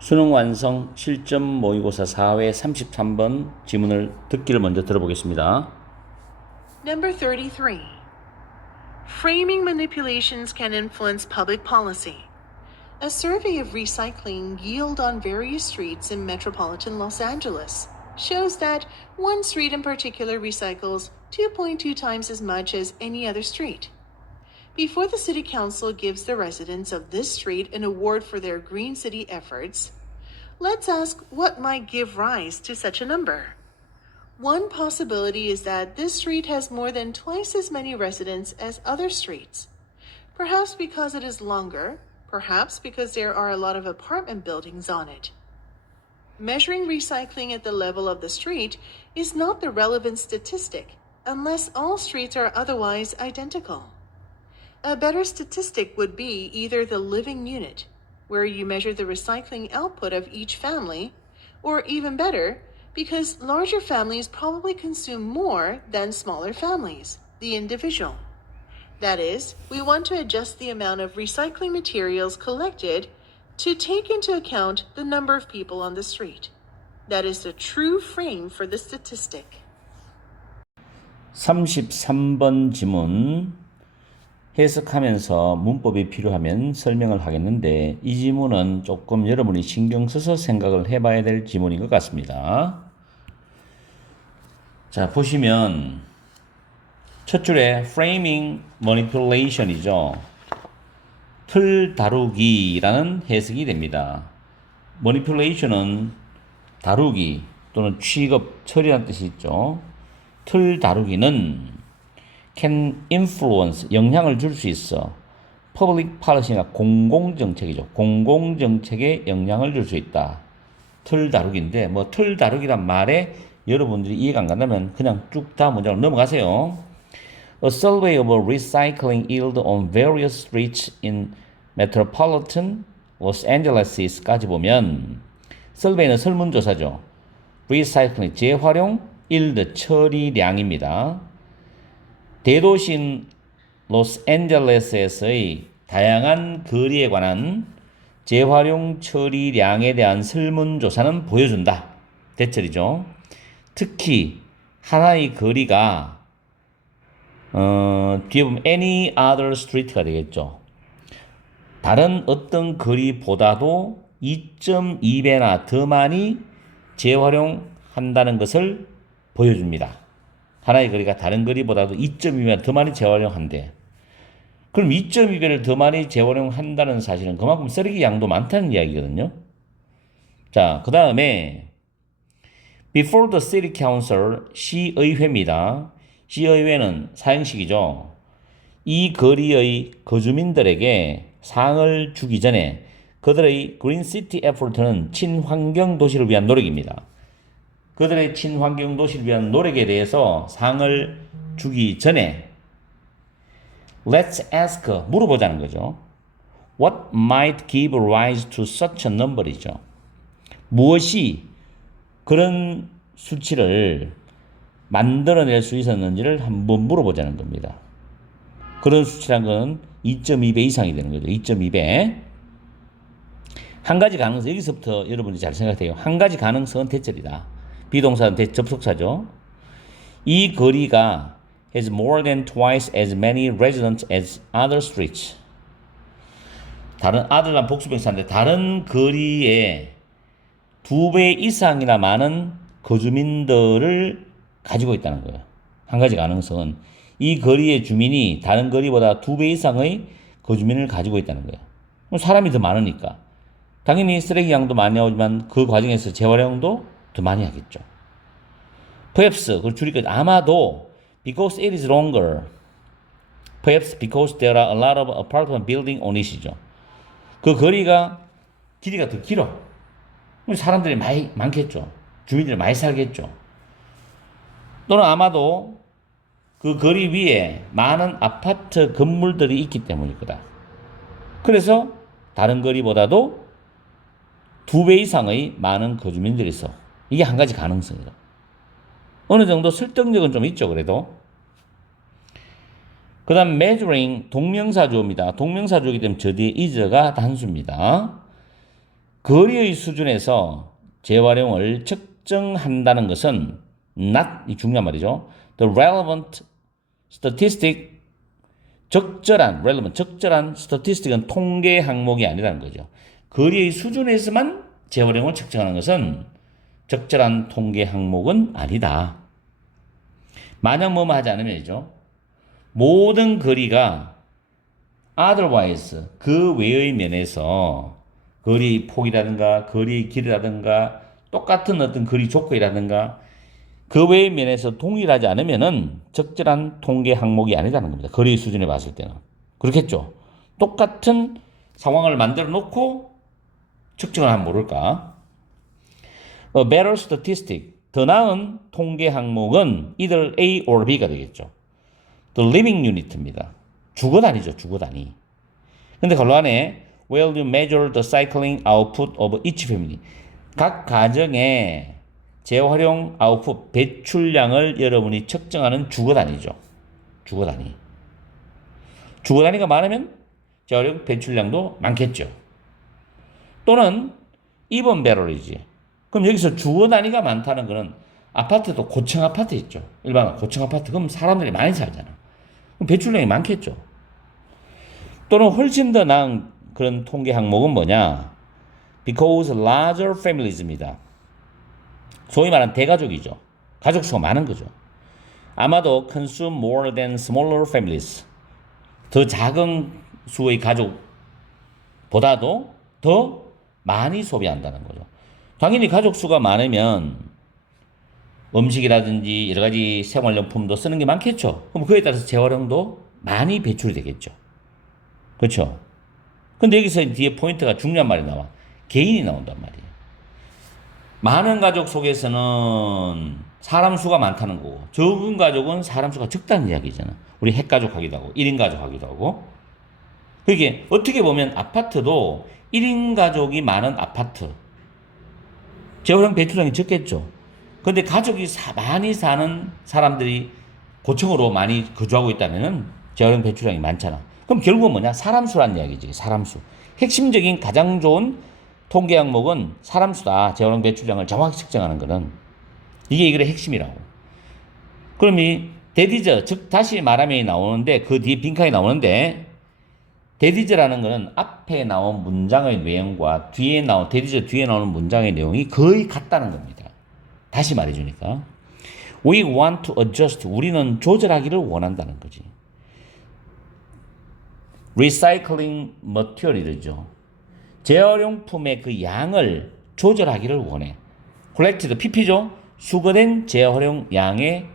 수능 완성 실전 모의고사 4회 33번 지문을 듣기를 먼저 들어보겠습니다. Number 33. Framing manipulations can influence public policy. A survey of recycling yield on various streets in metropolitan Los Angeles shows that one street in particular recycles 2.2 times as much as any other street. Before the city council gives the residents of this street an award for their green city efforts, let's ask what might give rise to such a number. One possibility is that this street has more than twice as many residents as other streets. Perhaps because it is longer, perhaps because there are a lot of apartment buildings on it. Measuring recycling at the level of the street is not the relevant statistic unless all streets are otherwise identical. A better statistic would be either the living unit, where you measure the recycling output of each family, or even better, because larger families probably consume more than smaller families, the individual. That is, we want to adjust the amount of recycling materials collected to take into account the number of people on the street. That is the true frame for the statistic. 33번 지문 해석하면서 문법이 필요하면 설명을 하겠는데 이 지문은 조금 여러분이 신경 써서 생각을 해봐야 될 지문인 것 같습니다. 자, 보시면 첫 줄에 framing manipulation이죠. 틀 다루기라는 해석이 됩니다. manipulation은 다루기 또는 취급, 처리라는 뜻이 있죠. 틀 다루기는 can influence, 영향을 줄 수 있어. public policy가 공공정책이죠. 공공정책에 영향을 줄 수 있다. 틀 다루기인데 뭐 틀 다루기란 말에 여러분들이 이해가 안 간다면 그냥 쭉 다음 문장으로 넘어가세요. A survey of recycling yield on various streets in metropolitan Los Angeles까지 보면 survey는 설문조사죠. recycling, 재활용, yield, 처리량입니다. 대도시인 로스앤젤레스에서의 다양한 거리에 관한 재활용 처리량에 대한 설문조사는 보여준다. 대철이죠. 특히 하나의 거리가 뒤에 보면 any other street가 되겠죠. 다른 어떤 거리보다도 2.2배나 더 많이 재활용한다는 것을 보여줍니다. 하나의 거리가 다른 거리보다도 2.2배나 더 많이 재활용한대. 그럼 2.2배를 더 많이 재활용한다는 사실은 그만큼 쓰레기 양도 많다는 이야기거든요. 자, 그 다음에 Before the City Council, 시의회입니다. 시의회는 사행식이죠. 이 거리의 거주민들에게 상을 주기 전에 그들의 그린 시티 에포트는 친환경 도시를 위한 노력입니다. 그들의 친환경 도시를 위한 노력에 대해서 상을 주기 전에 Let's ask, 물어보자는 거죠. What might give rise to such a number이죠. 무엇이 그런 수치를 만들어낼 수 있었는지를 한번 물어보자는 겁니다. 그런 수치란 건 2.2배 이상이 되는 거죠. 2.2배. 한 가지 가능성, 여기서부터 여러분이 잘 생각해요. 한 가지 가능성은 대절이다. 비동사는 접속사죠. 이 거리가 has more than twice as many residents as other streets. 다른 other란 복수명사인데 다른 거리에 2배 이상이나 많은 거주민들을 가지고 있다는 거예요. 한 가지 가능성은 이 거리의 주민이 다른 거리보다 2배 이상의 거주민을 가지고 있다는 거예요. 사람이 더 많으니까 당연히 쓰레기 양도 많이 나오지만 그 과정에서 재활용도 더 많이 하겠죠. Perhaps, 그걸 줄이니까 아마도 because it is longer. Perhaps because there are a lot of apartment building on it이죠. 그 거리가 길이가 더 길어. 사람들이 많이 많겠죠. 주민들이 많이 살겠죠. 또는 아마도 그 거리 위에 많은 아파트 건물들이 있기 때문일 거다. 그래서 다른 거리보다도 2배 이상의 많은 거주민들이 있어. 이게 한 가지 가능성이다. 어느 정도 설득력은 좀 있죠, 그래도. 그 다음 measuring 동명사주어입니다. 동명사주어이기 때문에 저 뒤에 is가 단수입니다. 거리의 수준에서 재활용을 측정한다는 것은 not, 이 중요한 말이죠. The relevant statistic, 적절한 statistic은 통계 항목이 아니라는 거죠. 거리의 수준에서만 재활용을 측정하는 것은 적절한 통계 항목은 아니다. 만약 뭐뭐 하지 않으면이죠. 모든 거리가 otherwise, 그 외의 면에서 거리의 폭이라든가 거리의 길이라든가 똑같은 어떤 거리 조건이라든가 그 외의 면에서 동일하지 않으면은 적절한 통계 항목이 아니라는 겁니다. 거리의 수준에 봤을 때는. 그렇겠죠. 똑같은 상황을 만들어 놓고 측정을 하면 모를까. A better statistic, 더 나은 통계 항목은 either A or B가 되겠죠. The living unit입니다. 주거 단위죠, 주거 단위. 근데 곤란해. Will you measure the cycling output of each family? 각 가정의 재활용 아웃풋 배출량을 여러분이 측정하는 주거 단위죠. 주거 단위. 주거 단위가 많으면 재활용 배출량도 많겠죠. 또는 even better이지. 그럼 여기서 주거 단위가 많다는 거는 아파트도 고층 아파트 있죠. 일반 고층 아파트. 그럼 사람들이 많이 살잖아. 그럼 배출량이 많겠죠. 또는 훨씬 더 나은 그런 통계 항목은 뭐냐? Because larger families입니다. 소위 말하는 대가족이죠. 가족 수가 많은 거죠. 아마도 consume more than smaller families. 더 작은 수의 가족보다도 더 많이 소비한다는 거죠. 당연히 가족 수가 많으면 음식이라든지 여러 가지 생활용품도 쓰는 게 많겠죠. 그럼 그에 따라서 재활용도 많이 배출이 되겠죠. 그렇죠? 근데 여기서 뒤에 포인트가 중요한 말이 나와. 개인이 나온단 말이에요. 많은 가족 속에서는 사람 수가 많다는 거고 적은 가족은 사람 수가 적다는 이야기잖아. 우리 핵가족 하기도 하고 1인 가족 하기도 하고. 그게 어떻게 보면 아파트도 1인 가족이 많은 아파트 재활용 배출량이 적겠죠. 근데 가족이 많이 사는 사람들이 고층으로 많이 거주하고 있다면 재활용 배출량이 많잖아. 그럼 결국은 뭐냐? 사람 수란 이야기지. 사람 수. 핵심적인 가장 좋은 통계 항목은 사람 수다. 재활용 배출량을 정확히 측정하는 거는. 이게 이거의 핵심이라고. 그럼 이 데디저, 즉 다시 말하면 나오는데 그 뒤에 빈칸이 나오는데 데디저라는 거는 앞에 나온 문장의 내용과 뒤에 나온 데디저 뒤에 나오는 문장의 내용이 거의 같다는 겁니다. 다시 말해주니까 we want to adjust, 우리는 조절하기를 원한다는 거지. recycling material이죠. 재활용품의 그 양을 조절하기를 원해. collected, pp죠. 수거된 재활용품 양의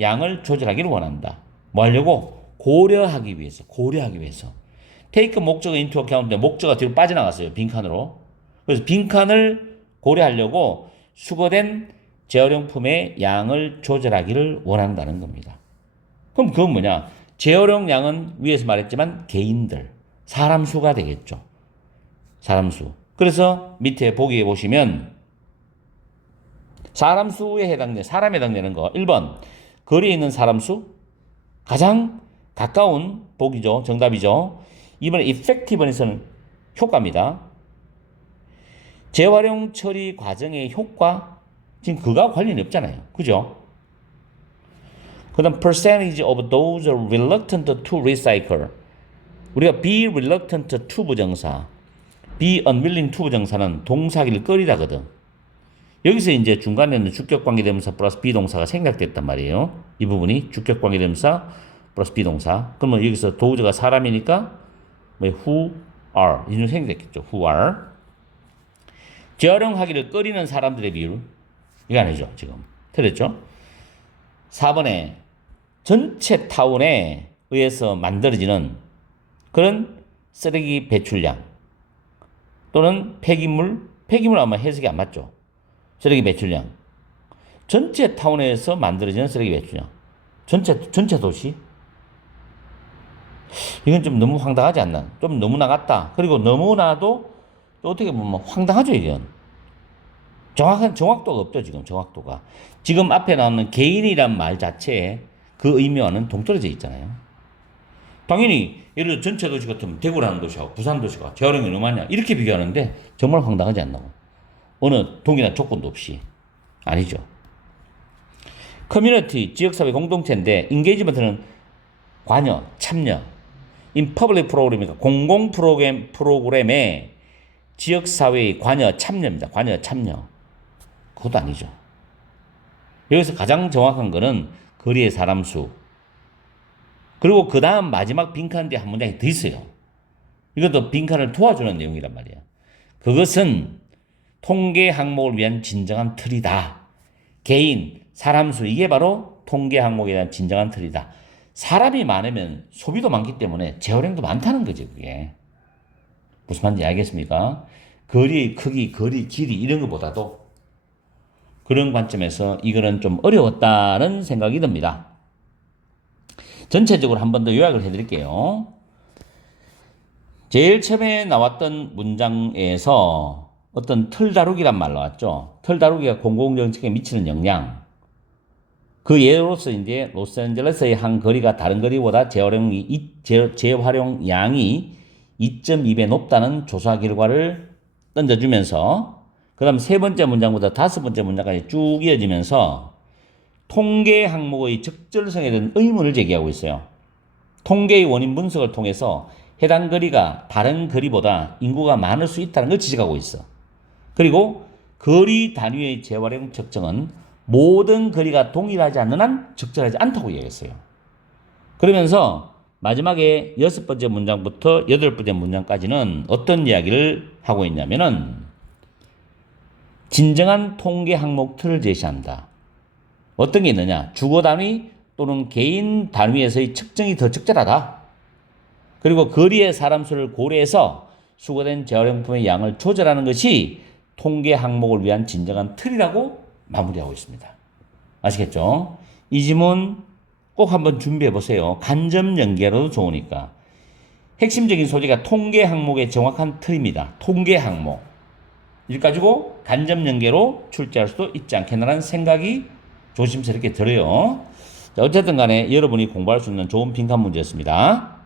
양을 조절하기를 원한다. 뭐 하려고? 고려하기 위해서. take 목적어 into account인데 목적어가 뒤로 빠져나갔어요. 빈칸으로. 그래서 빈칸을 고려하려고 수거된 재활용품의 양을 조절하기를 원한다는 겁니다. 그럼 그건 뭐냐? 재활용량은 위에서 말했지만 개인들, 사람 수가 되겠죠. 사람 수. 그래서 밑에 보기에 보시면 사람 수에 사람에 해당되는 거 1번 거리에 있는 사람 수 가장 가까운 보기죠. 정답이죠. 2번 effective에서는 효과입니다. 재활용 처리 과정의 효과 지금 그거와 관련이 없잖아요. 그죠? 그 다음 percentage of those reluctant to recycle. 우리가 be reluctant to 부정사, be unwilling to 부정사는 동사하기를 꺼리다거든. 여기서 이제 중간에는 주격관계대명사 플러스 비동사가 생략됐단 말이에요. 이 부분이 주격관계대명사 플러스 비동사. 그러면 여기서 도우저가 사람이니까 who are 이는 생략됐겠죠. who are. 재활용하기를 꺼리는 사람들의 비율. 이거 아니죠. 지금. 틀렸죠? 4번에 전체 타운에 의해서 만들어지는 그런 쓰레기 배출량 또는 폐기물 아마 해석이 안 맞죠. 쓰레기 배출량. 전체 타운에서 만들어지는 쓰레기 배출량. 전체 도시? 이건 좀 너무 황당하지 않나? 좀 너무 나갔다. 그리고 너무나도 또 어떻게 보면 황당하죠, 이건. 정확도가 없죠, 지금 정확도가. 지금 앞에 나오는 개인이란 말 자체에 그 의미와는 동떨어져 있잖아요. 당연히 예를 들어 전체 도시 같으면 대구라는 도시하고 부산 도시가 재활용이 얼마냐 이렇게 비교하는데 정말 황당하지 않나고? 어느 동일한 조건도 없이. 아니죠. 커뮤니티, 지역사회 공동체인데 인게이지먼트는 관여, 참여, in public 프로그램이니까 공공 프로그램에 지역사회의 관여, 참여입니다. 관여, 참여. 그것도 아니죠. 여기서 가장 정확한 거는 거리의 사람 수. 그리고 그 다음 마지막 빈칸 뒤에 한 문장이 더 있어요. 이것도 빈칸을 도와주는 내용이란 말이에요. 그것은 통계 항목을 위한 진정한 틀이다. 개인, 사람 수, 이게 바로 통계 항목에 대한 진정한 틀이다. 사람이 많으면 소비도 많기 때문에 재활용도 많다는 거죠, 그게. 무슨 말인지 알겠습니까? 거리의 크기, 거리 길이 이런 것보다도 그런 관점에서 이거는 좀 어려웠다는 생각이 듭니다. 전체적으로 한 번 더 요약을 해드릴게요. 제일 처음에 나왔던 문장에서 어떤 틀 다루기란 말 나왔죠. 틀 다루기가 공공정책에 미치는 영향. 그 예로서 이제 로스앤젤레스의 한 거리가 다른 거리보다 재활용 양이 2.2배 높다는 조사 결과를 던져주면서 그 다음 세 번째 문장부터 다섯 번째 문장까지 쭉 이어지면서 통계 항목의 적절성에 대한 의문을 제기하고 있어요. 통계의 원인 분석을 통해서 해당 거리가 다른 거리보다 인구가 많을 수 있다는 걸 지적하고 있어. 그리고 거리 단위의 재활용 측정은 모든 거리가 동일하지 않는 한 적절하지 않다고 이야기했어요. 그러면서 마지막에 여섯 번째 문장부터 여덟 번째 문장까지는 어떤 이야기를 하고 있냐면은 진정한 통계 항목 틀을 제시한다. 어떤 게 있느냐? 주거 단위 또는 개인 단위에서의 측정이 더 적절하다. 그리고 거리의 사람 수를 고려해서 수거된 재활용품의 양을 조절하는 것이 통계 항목을 위한 진정한 틀이라고 마무리하고 있습니다. 아시겠죠? 이 지문 꼭 한번 준비해 보세요. 간접 연계로도 좋으니까. 핵심적인 소재가 통계 항목의 정확한 틀입니다. 통계 항목. 이걸 가지고 간접 연계로 출제할 수도 있지 않겠나라는 생각이 조심스럽게 들어요. 자, 어쨌든 간에 여러분이 공부할 수 있는 좋은 빈칸 문제였습니다.